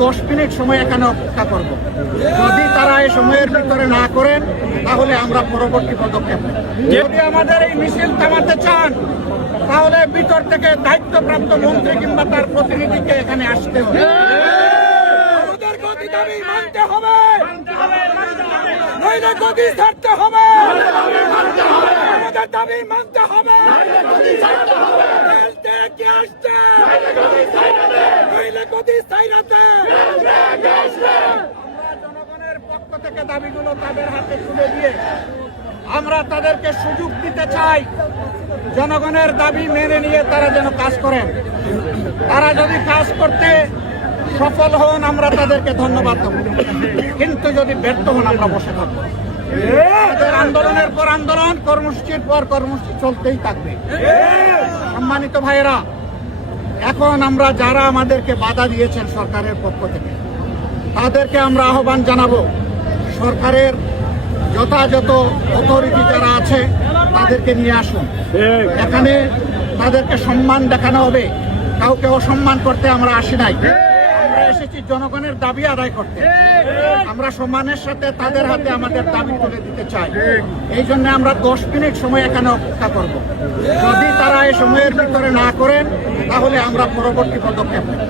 10 minute সময় এখানে অপেক্ষা করব। যদি তারা এই সময়ের ভিতরে না করেন তাহলে আমরা পরবর্তী পদক্ষেপ নেব। যদি আমাদের এই মিছিল থামাতে চান তাহলে ভিতর থেকে দায়িত্বপ্রাপ্ত মন্ত্রী কিংবা তার প্রতিনিধিকে এখানে আসতে হবে। আমাদের গতি দাবি মানতে হবে, নইলে গতি ছাড়তে হবে। আমাদের দাবি মানতে হবে, খেলতে কে আসছে, নইলে গতি ছাইরাতে। আমরা জনগণের পক্ষ থেকে দাবিগুলো তাদের হাতে তুলে দিয়ে আমরা তাদেরকে সুযোগ দিতে চাই জনগণের দাবি মেনে নিয়ে তারা যেন কাজ করেন। তারা যদি কাজ করতে সফল হন আমরা তাদেরকে ধন্যবাদ দেব, কিন্তু যদি ব্যর্থ হন আমরা বসে থাকবো। আমাদের আন্দোলনের পর আন্দোলন, কর্মসূচির পর কর্মসূচি চলতেই থাকবে। সম্মানিত ভাইয়েরা, এখন আমরা যারা আমাদেরকে বাধা দিয়েছেন সরকারের পক্ষ থেকে তাদেরকে আমরা আহ্বান জানাবো, সরকারের যথাযথ অথরিটি যারা আছে তাদেরকে নিয়ে আসুন। এখানে তাদেরকে সম্মান দেখানো হবে, কাউকে অসম্মান করতে আমরা আসি নাই। আমরা এসেছি জনগণের দাবি আদায় করতে। আমরা সম্মানের সাথে তাদের হাতে আমাদের দাবি তুলে দিতে চাই। এই জন্য আমরা 10 মিনিট সময় এখানে অপেক্ষা করব। যদি তারা এই সময়ের ভিতরে না করেন তাহলে আমরা পরবর্তী পদক্ষেপ নেব।